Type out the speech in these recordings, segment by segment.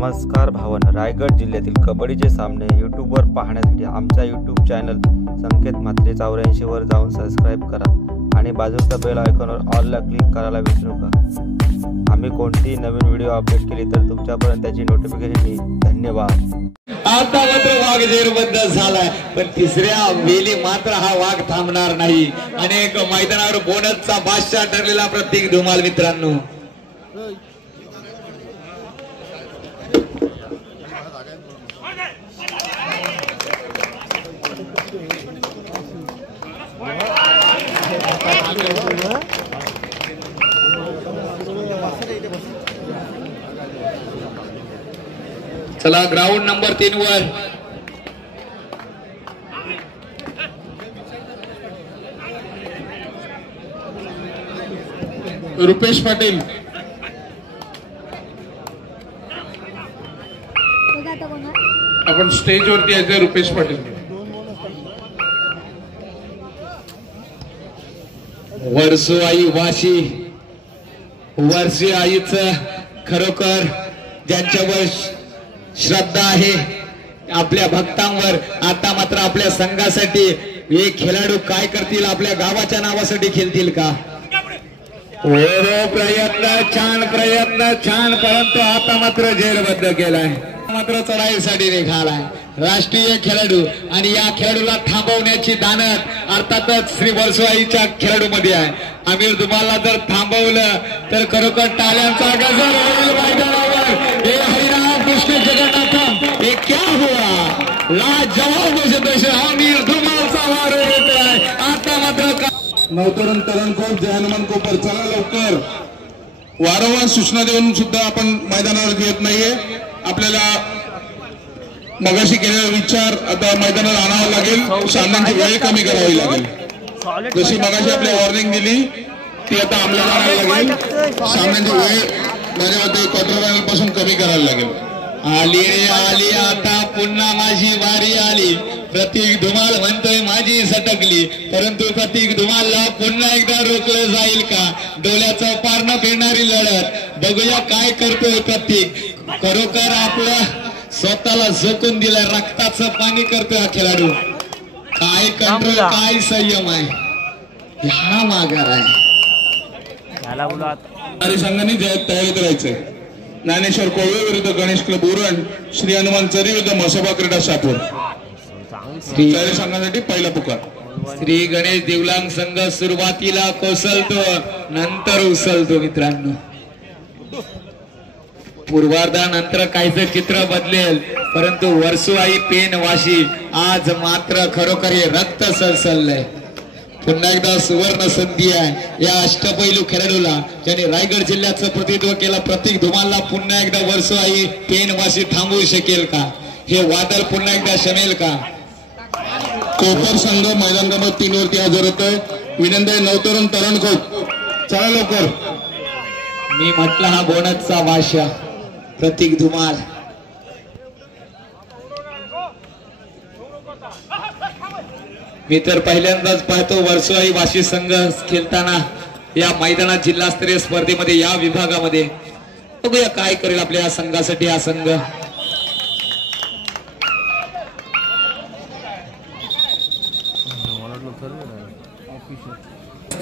नमस्कार भावना, रायगड जिल्ह्यातील कबड्डीचे सामने यूट्यूबवर पाहण्यासाठी आमच्या यूट्यूब चॅनल संकेत म्हात्रे 84 वर जाऊन सबस्क्राईब करा आणि बाजूच्या बेल आयकॉनवर ऑलला क्लिक करायला विसरू नका। आम्ही कोणतीही नवीन व्हिडिओ अपडेट केली तर तुमच्यापर्यंत त्याची नोटिफिकेशन येईल। धन्यवाद। आता मात्र वाघ जेरबद्द झालाय, पण तिसऱ्या वेळी मात्र हा वाघ थांबणार नाही। अनेक मैदानावर बोनसचा बादशाह ठरलेला प्रत्येक धुमाल मित्रांनो। चला ग्राउंड नंबर 3 वर रुपेश पाटील, आपण स्टेज वरती यायचं। रुपेश पाटील, वर्सू आई वाशी, वर्षी आईच खरोखर ज्यांच्यावर श्रद्धा आहे आपल्या भक्तांवर, आता मात्र आपल्या संघासाठी हे खेळाडू काय करतील, आपल्या गावाच्या नावासाठी खेळतील का? प्रयत्न छान, परंतु आता मात्र जेरबद्द केलाय, मात्र चढाईसाठी निघालाय राष्ट्रीय खेळाडू। आणि या खेळाडूला थांबवण्याची दानत अर्थातच श्री वर्सवाईच्या खेळाडू मध्ये आहे। आमिर तुम्हाला जर थांबवलं तर खरोखर टाळ्यांचा गजर होईल मैदानावर। हे हरिराम कृष्ण जगन्नाथम, हे क्या हुआ, लाजवाब आमिर धुमालचा वार येतोय। आता मात्र नवतरुण तरुण कोप, जय हनुमान कोपर, चला लवकर। वारंवार सूचना देऊन सुद्धा आपण मैदानावर येत नाहीये। आपल्याला मगाशी केलेला विचार आता मैदानावर आणावा लागेल, सामन्यांची वेळ कमी करावी लागेल। जशी मगाशी आपली वॉर्निंग दिली ती आता अंमलात आणावी लागेल। सामन्यांची वेळ माझ्या मते क्वार्टर फायनल पासून कमी करायला लागेल। आली रे आली, आता पुन्हा माझी वारी आली। प्रतीक धुमाल म्हणतोय माझी सटकली, परंतु प्रतीक धुमालला पुन्हा एकदा रोखलं जाईल का? डोल्याचं पारणं फिरणारी लढत, बघूया काय करतोय प्रतीक। खरोखर आपलं स्वतःला झोकून दिलंय, रक्ताचं पाणी करतोय हा खेळाडू। काय कंट्रोल, काय संयम आहे, हा माघार आहे। संघांनी तयारी करायचंय। ज्ञानेश्वर कोळवे विरुद्ध गणेश क्लब उरण, श्री हनुमान चरी विरुद्ध मसोबा क्रीडा शापूर। तयारी संघासाठी पहिला पुकार। श्री गणेश देवलांग संघ सुरुवातीला कोसळतो, नंतर उसळतो मित्रांनो। पूर्वार्धानंतर काहीच चित्र बदलेल, परंतु वर्सुआई पेन वाशी आज मात्र खरोखर हे रक्त सळसळलंय। पुन्हा एकदा सुवर्ण संधी आहे या अष्टपैलू खेळाडूला, ज्याने रायगड जिल्ह्याचं प्रतिनिधित्व केलं। प्रतीक धुमालला पुन्हा एकदा वर्सुआई पेन वाशी थांबवू शकेल का? हे वादळ पुन्हा एकदा शमेल का? कोपर संघ मैदान क्रमांक 3 वरती हजर होतोय। विनंती आहे नवतरुण तरुण कोप, चला लवकर। मी म्हटलं हा बोनसचा बादशाह प्रतीक धुमाल। मी तर पहिल्यांदाच पाहतो वर्सुआई वाशी संघ खेळताना या मैदानात जिल्हास्तरीय स्पर्धेमध्ये या विभागामध्ये। बघूया काय करेल आपल्या या संघासाठी हा संघ।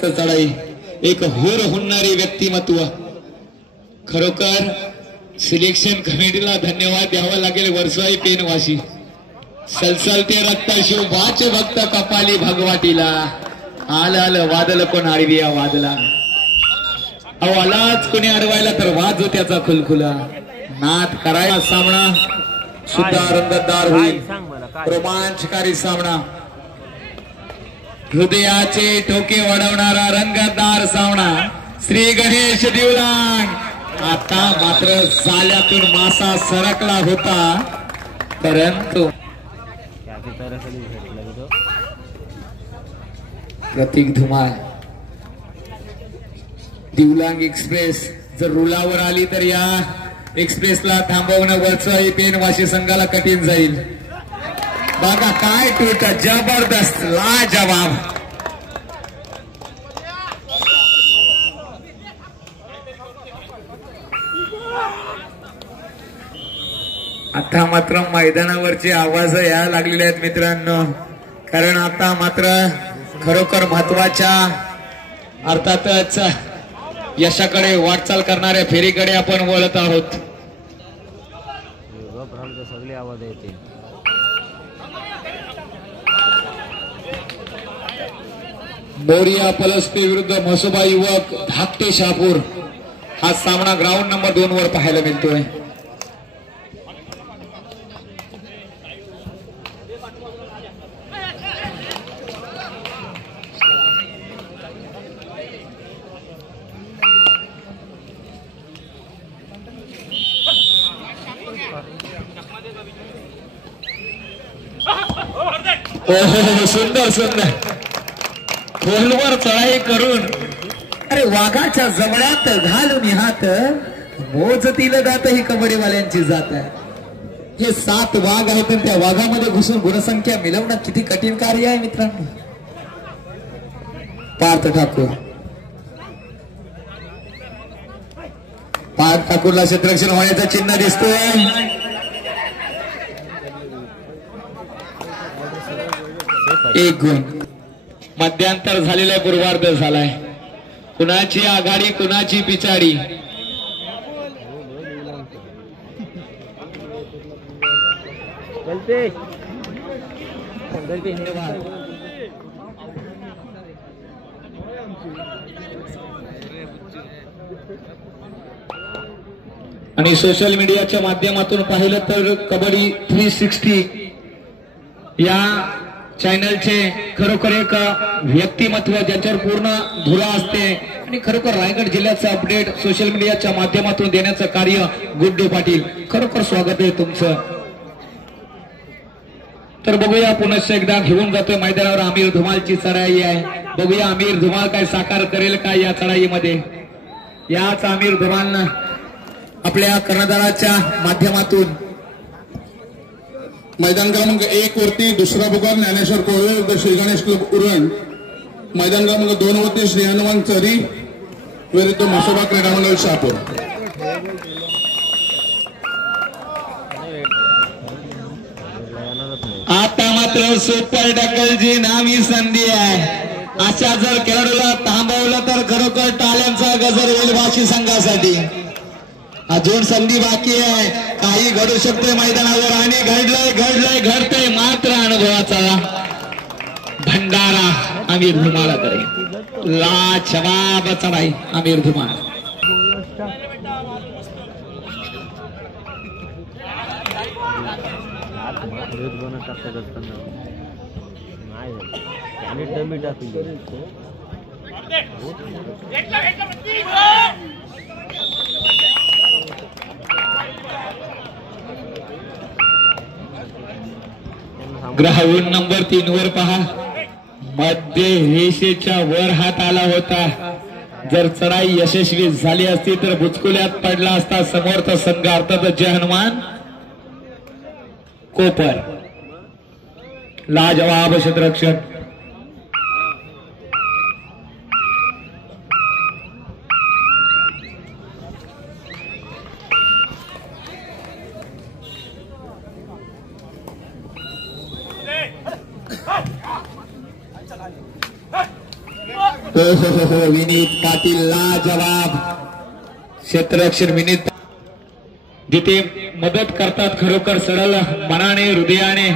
चढाई, एक होर होणारी व्यक्तिमत्व। खरोखर सिलेक्शन कमिटीला धन्यवाद द्यावा लागेल। वर्सुआई पेन वाशी सलसलते रक्त शिवभाच भक्त कपाली भगवाटीला। आलं वादल कोण आडवी या वादला, अहो आलाच कोणी अडवायला तर वाज त्याचा खुलखुला। नाद करायला सामना सुद्धा रंगतदार होईल, रोमांचकारी सामना, हृदयाचे ठोके वाढवणारा रंगतदार सामना। श्री गणेश देवलांग, आता मात्र जाल्यातून मासा सरकला होता, परंतु प्रतीक धुमाल। दिवलांग एक्सप्रेस जर रुलावर आली तर या एक्सप्रेसला थांबवणं वर्सुआई पेन वाशी संघाला कठीण जाईल। बघा काय टूट, जबरदस्त, लाजवाब। आता मात्र मैदानावरचे आवाज यायला लागलेले आहेत मित्रांनो, कारण आता मात्र खरोखर महत्वाच्या अर्थातच यशाकडे वाटचाल करणाऱ्या फेरीकडे आपण वळत आहोत. सगळे आवाज येते. मोरिया पलस्पे विरुद्ध म्हसोबा युवक धाकटे शहापूर हा सामना ग्राउंड नंबर 2 वर पाहायला मिळतोय. सुंदर सुंदर खोलवर चढाई करून अरे वाघाच्या जवळात घालून हात मोजतील जात ही कबड्डीवाल्यांची जात आहे. हे 7 वाघ आहेत, त्या वाघामध्ये घुसून गुणसंख्या मिळवणं किती कठीण कार्य आहे मित्रांनो. पार्थ ठाकूरला क्षेत्ररक्षण होण्याचं चिन्ह दिसतोय. एक गुण. मध्यांतर झालेला पूर्वार्ध झालाय. कुणाची आघाडी कुणाची पिछाडी. आणि सोशल मीडियाच्या माध्यमातून पाहिलं तर कबड्डी 360 या चॅनलचे खरोखर एक व्यक्तिमत्व ज्याच्यावर पूर्ण धुरा असते आणि खरोखर रायगड जिल्ह्याचं अपडेट सोशल मीडियाच्या माध्यमातून देण्याचं कार्य गुड्डू पाटील, खरोखर स्वागत आहे तुमचं. तर बघूया पुनश्च एकदा घेऊन जातोय मैदानावर आमिर धुमालची चढाई आहे. बघूया आमिर धुमाल काय साकार करेल का या चढाईमध्ये. याच आमिर धुमालनं आपल्या कर्णधाराच्या माध्यमातून मैदान क्रमांक 1 वरती दुसरा पुकार ज्ञानेश्वर कोळवे विरुद्ध श्री गणेश क्लब उरण. मैदान क्रमांक 2 वरती श्री हनुमान चरी विरुद्ध म्हसोबा क्रीडा मंडळ शहापूर. आता मात्र सुपर डकलची नामी संधी आहे. अशा जर खेळाडूला थांबवलं तर खरोखर टाळ्यांचा गजर होईल वाशी संघासाठी. अजून संधी बाकी आहे, काही घडू शकते मैदानावर आणि घडलंय घडतंय मात्र अनुभवाचा भंडारा आमिर धुमाळकडे. लाजवाब चढाई आमिर धुमाळ. ग्राउंड नंबर 3 वर पहा, मध्य रेषेच्या वर हात आला होता. जर चढाई यशस्वी झाली असती तर बुचकुल्यात पडला असता समोरचा संघ अर्थात जय हनुमान कोपर. लाजवाब क्षेत्ररक्षण. विनीत पाटील लाजवाब क्षेत्ररक्षण. विनीत जिथे मदत करतात खरोखर सरळ मनाने हृदयाने.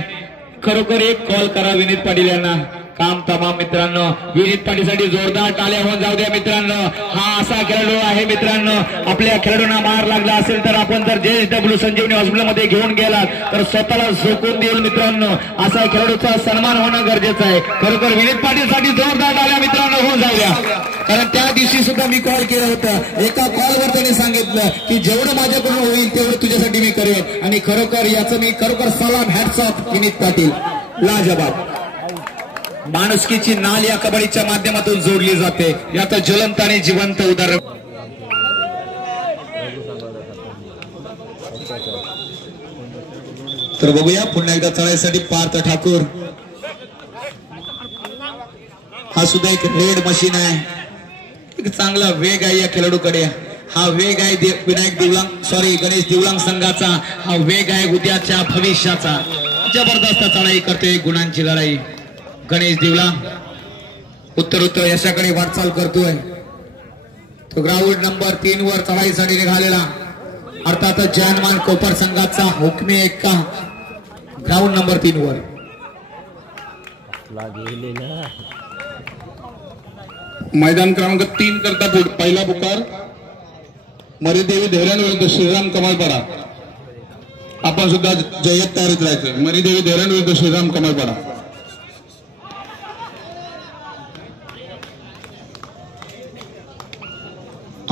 खरोखर एक कॉल करा विनीत पाटील यांना. काम तमाम मित्रांनो. विनीत पाटीलसाठी जोरदार टाळ्या होऊन जाऊ द्या मित्रांनो. हा असा खेळाडू आहे मित्रांनो, आपल्या खेळाडूंना मार लागला असेल तर आपण जर JSW संजीवनी हॉस्पिटलमध्ये घेऊन गेलात तर स्वतःला झोकून देईल मित्रांनो. असा खेळाडूचा सन्मान होणं गरजेचं आहे. खरोखर विनीत पाटीलसाठी जोरदार टाळ्या मित्रांनो होऊन जाऊ द्या. कारण त्या दिवशी सुद्धा मी कॉल केलं होतं. एका कॉलवर त्यांनी सांगितलं की जेवढं माझ्याकडून होईल तेवढं तुझ्यासाठी मी करेन. आणि खरोखर याचं मी खरोखर सलाम, हॅट्स ऑफ विनीत पाटील. लाजवाब. माणुसकीची नाल या कबड्डीच्या माध्यमातून जोडली जाते. यात ज्वलंत आणि जिवंत उदाहरण. तर बघूया पुन्हा एकदा चढाईसाठी पार्थ ठाकूर. हा सुद्धा एक रेड मशीन आहे. एक चांगला वेग आहे या खेळाडूकडे. हा वेग आहे विनायक देवलांग गणेश देवलांग संघाचा हा वेग आहे उद्याच्या भविष्याचा जबरदस्त चढाई करतोय गुणांची लढाई गणेश देवलांग उत्तर यशाकडे वाटचाल करतोय तो ग्राउंड नंबर 3 वर चढाईसाठी निघालेला अर्थातच जानमान कोपर संघाचा हुकमी एक्का ग्राउंड नंबर 3 वर मैदान क्रमांक 3 करता पहिला पुकार मरीदेवी धैर्यान विरुद्ध श्रीराम कमलपाडा. आपण सुद्धा जय्यत तयारीत राहायचं. मरीदेवी धैर्यान विरुद्ध श्रीराम कमलपाडा.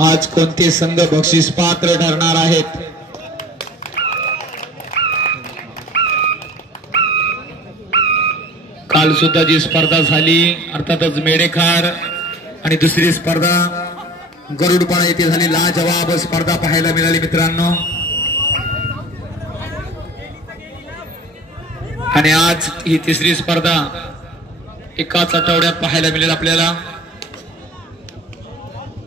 आज कोणते संघ बक्षीस पात्र ठरणार आहेत काल सुद्धा जी स्पर्धा झाली अर्थातच मेडेखार आणि दुसरी स्पर्धा गरुडपाडा येथे झाली लाजवाब स्पर्धा पाहायला मिळाली मित्रांनो. आणि आज ही तिसरी स्पर्धा एकाच आठवड्यात पाहायला मिळेल आपल्याला.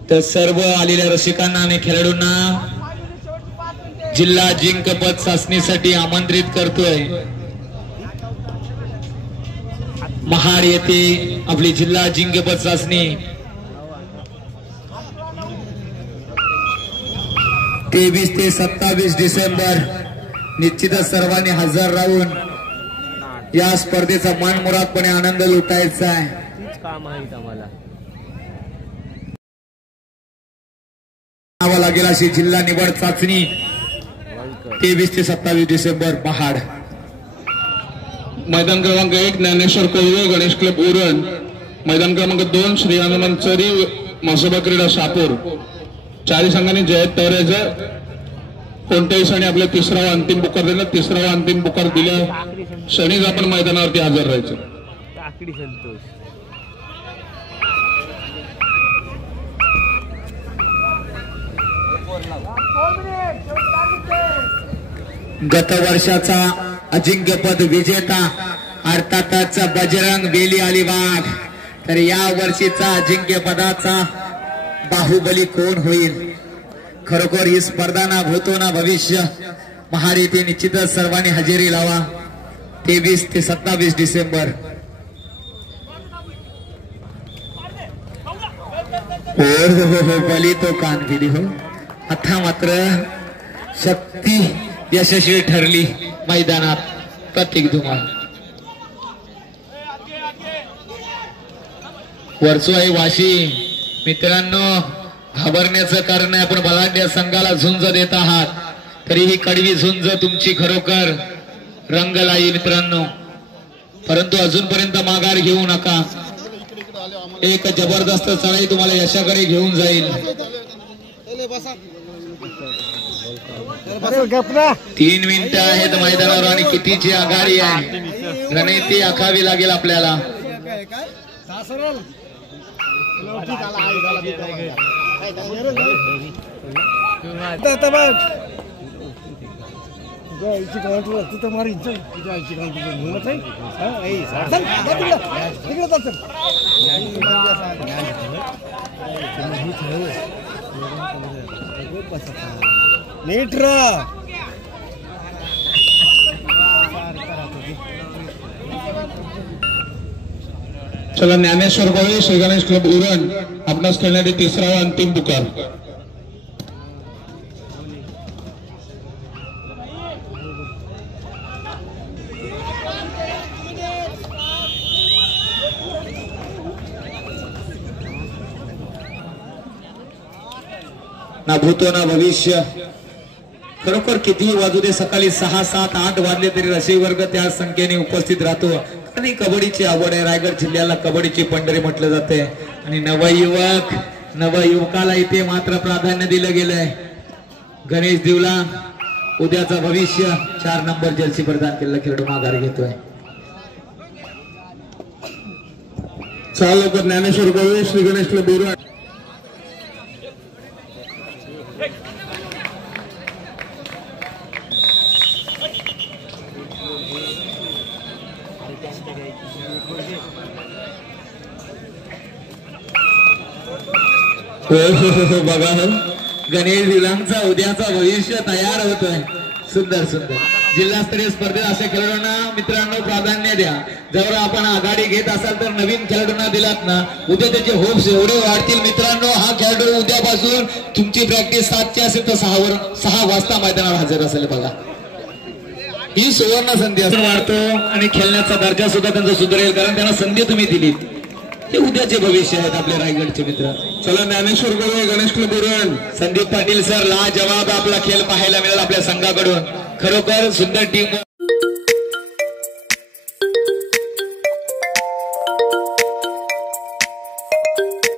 तर सर्व आलेल्या रसिकांना आणि खेळाडूंना जिल्हा जिंकपद चाचणीसाठी आमंत्रित करतोय. महाड येथे आपली जिल्हा जिंकपद चाचणी 23 ते 27 डिसेंबर निश्चितच सर्वांनी हजर राहून या स्पर्धेचा मनमुरादपणे आनंद लुटायचा आहे. लागेल अशी जिल्हा निवड चाचणी 23 ते 27 डिसेंबर महाड. मैदान क्रमांक 1 ज्ञानेश्वर कौवे गणेश क्लब उरण. मैदान क्रमांक 2 श्री हनुमान चरी मसोबा क्रीडा शापूर. चारी संघांनी जयत तवऱ्याचं कोणत्याही क्षणी आपल्या तिसरा व अंतिम पुकार दिला. तिसरा व अंतिम पुकार दिल्या क्षणीच आपण मैदानावरती हजर राहायचं. गत वर्षाचा अजिंक्यपद विजेता अर्थातच बजरंग बेली अलिबाग. तर या वर्षीचा अजिंक्यपदाचा बाहुबली कोण होईल. खरोखर ही स्पर्धा ना भूतो ना भविष्य. महाड येथे निश्चितच सर्वांनी हजेरी लावा 23 ते 27 डिसेंबर. बली तो कानगिरी हो. आता मात्र शक्ती यशस्वी ठरली मैदानात प्रत्येक धुमाळ. वरचोई वाशी मित्रांनो घाबरण्याचं कारण आहे. आपण बलाढ्य संघाला झुंज देत आहात तरी ही कडवी झुंज तुमची खरोखर रंग लाई मित्रांनो. परंतु अजूनपर्यंत माघार घेऊ नका. एक जबरदस्त चढाई तुम्हाला यशाकडे घेऊन जाईल. 3 मिनिटं आहेत मैदानावर आणि कितीची आघाडी आहे रणनीती आखावी लागेल आपल्याला. चला ज्ञानेश्वर गोळे श्री गणेश क्लब उरण आपणास खेळणारी तिसरा व अंतिम पुकार. ना भूतो ना भविष्य. खरोखर कितीही वाजू दे सकाळी 6, 7, 8 वाजले तरी रसिक वर्ग त्या संख्येने उपस्थित राहतो. आणि कबड्डीची आवड आहे. रायगड जिल्ह्याला कबड्डीची पंढरी म्हटलं जाते. आणि नवयुवकाला इथे मात्र प्राधान्य दिलं गेलंय. गणेश देवलांग उद्याचं भविष्य 4 नंबर जर्सी प्रदान केलेला खेळाडू माघार घेतोय. चालक ज्ञानेश्वर गोळे श्री गणेश क्लब उरण. बघा गणेश विलांगचा उद्याचा भविष्य तयार होतोय. सुंदर सुंदर. जिल्हास्तरीय स्पर्धेत अशा खेळाडूंना मित्रांनो प्राधान्य द्या. जर आपण आघाडी घेत असाल तर नवीन खेळाडूंना दिलात ना उद्या त्याचे होप्स एवढे वाढतील. मित्रांनो हा खेळाडू उद्यापासून तुमची प्रॅक्टिस 7ची असेल तर 6 वाजता मैदानावर हजर असेल. बघा ही सुवर्ण संधी असं वाढतो आणि खेळण्याचा दर्जा सुद्धा त्यांचा सुधारेल कारण त्यांना संधी तुम्ही दिली. हे उद्याचे भविष्य आहेत आपले रायगडचे मित्र. चला ज्ञानेश्वर गोरे गणेश क्लब उरण. संदीप पाटील सर लाजवाब आपला खेळ पाहायला मिळेल आपल्या संघाकडून. खरोखर सुंदर टीम.